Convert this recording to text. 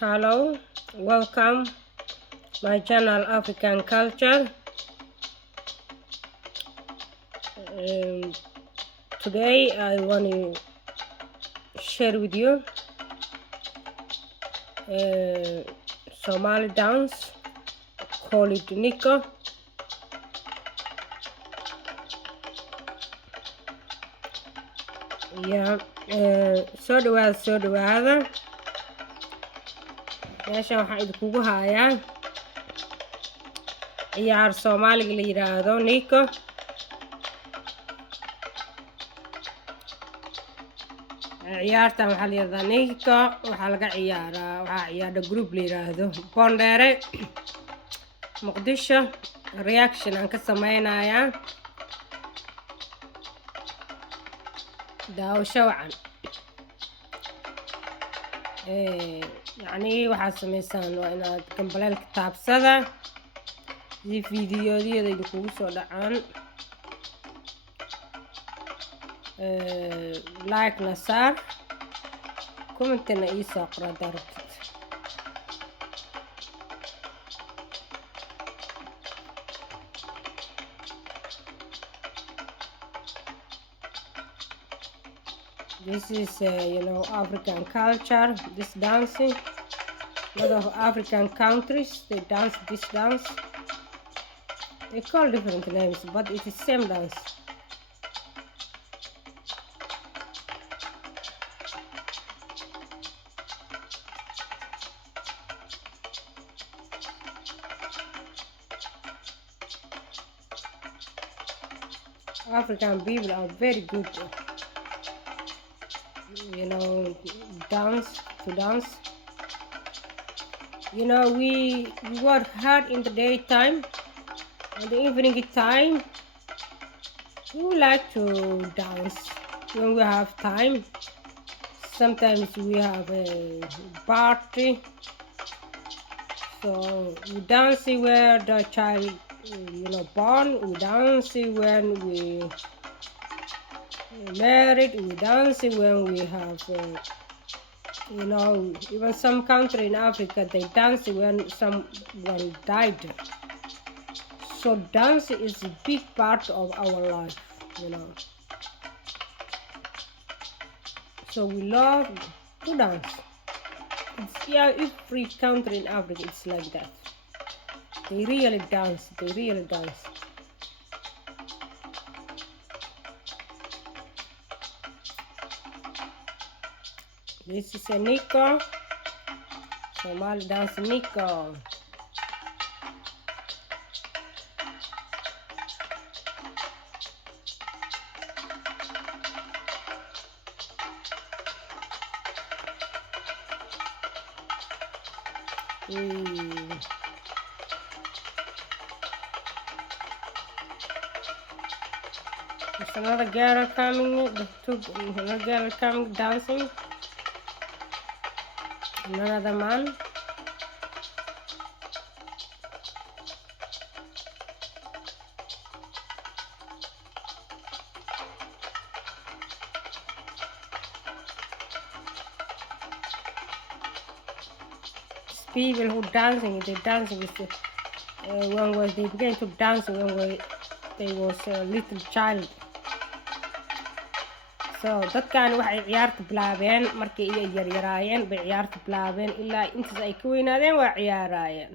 Hello, welcome my channel African Culture. Um, Today I want to share with you Somali dance called Nico. Yeah, soo dhawaada. Meeshan waxaan idinkugu hayaa ciyaar Soomaaliga la yiraahdo Nico. ciyaartan waxaa la yiraahdaa Nico, waxaa laga ciyaaraa ciyaarda group la yiraahdo Bondere Muqdisho. Reaction aan ka sameynayaa daawasho wacan. يعني waxaad sameysaan waa inaad gambaleelka taabsada si fiidiyoodiyada idinkugu soo dhacaan. Like na saar, comment-na ii soo qor haddaad rabtid. This is African culture, this dancing. A lot of African countries they dance this dance. They call different names, but it is same dance. African people are very good, dance. We work hard in the daytime. In the evening time, we would like to dance when we have time. Sometimes we have a party, so we dance where the child, born. We dance when we married. We dance when we have, even some country in Africa they dance when someone died. So dance is a big part of our life, So we love to dance. Every country in Africa it's like that. They really dance. This is a Nico. Somali dance Nico. There's another girl coming, another girl coming dancing. Another man. People who dancing, they dancing with when they began to dance when they was a little child. So dadkan waxay ciyaarta bilaabeen markay yaryaraayeen bay ciyaarta bilaabeen ilaa intaas ay ka weynaadeen waa ciyaarayeen.